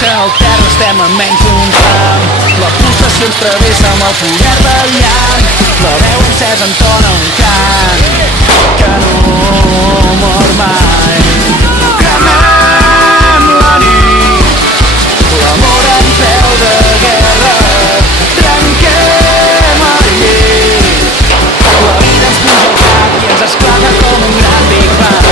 deixen el terra, estem a menys d'un tram. La pulsació ens travessa amb el poder del llamp. La veu encesa entona un cant que no mor mai. Cremem la nit, l'amor en peu de guerra. Trenquem el llit, la vida ens puja al cap i ens esclata com un gran Big Bang.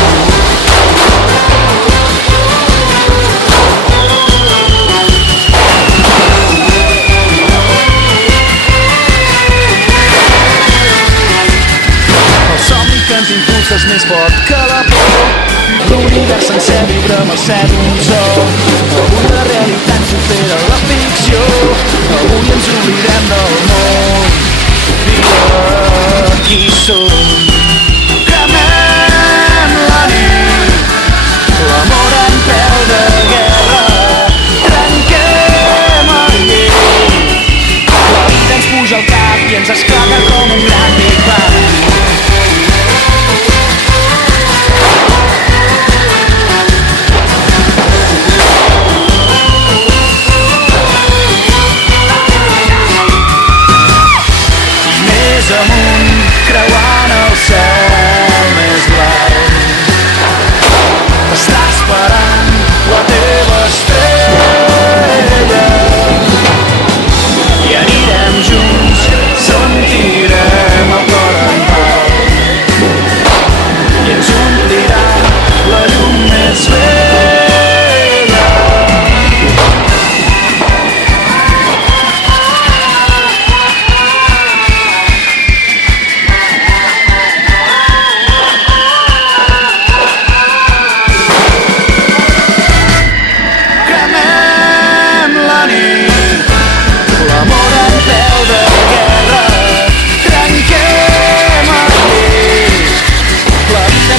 És més fort que la por. L'univers sencer vibra amb el ser d'un so. Avui la realitat supera la ficció. Avui ens oblidem del món i de qui som. Cremem la nit, l'amor en peu de guerra. Trenquem el llit, la vida ens puja al cap i ens esclata com un gran Big Bang. Amunt, creuant el cel més blau. Està esperant la teva estrella i anirem junts, sentirem el cor en pau i ens omplirà la llum més vella.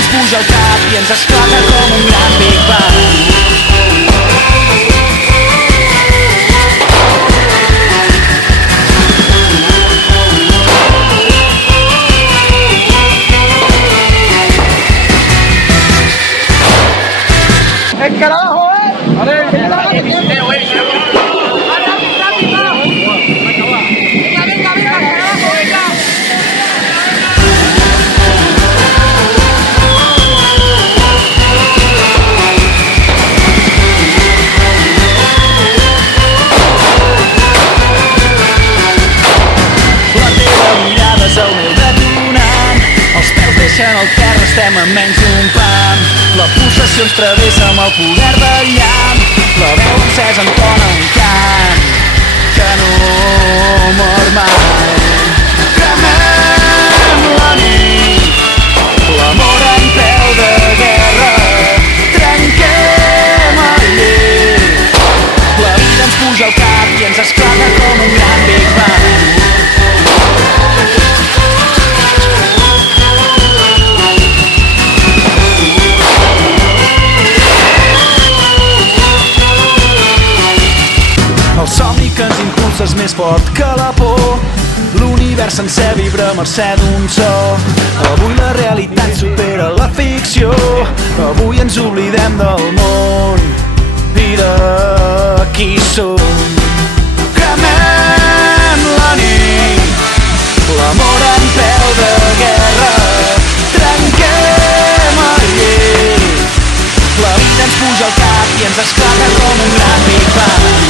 Puja al cap i ens esclata com un gran Big Bang. ¡El carajo, el terra, estem a menys d'un pam. La pulsació ens travessa amb el poder del llamp. La veu encesa entona un cant que no mor mai. Cremem la nit, l'amor en peu de guerra. Trenquem el llit, la vida ens puja al cap i ens esclata com un gran Big Bang. El somni que ens impulsa és més fort que la por. L'univers sencer vibra a mercè d'un so. Avui la realitat supera la ficció. Avui ens oblidem del món i de qui som. Cremem la nit, l'amor en peu de guerra. Trenquem el llit, la vida ens puja al cap i ens esclata com un gran Big Bang.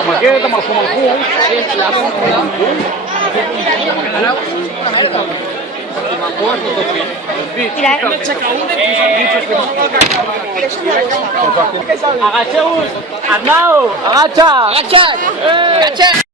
Ma què? Que me'l fum el cul? Sí, la fum el cul. Agacheu-vos! Arnau! Agacha! Agacha't!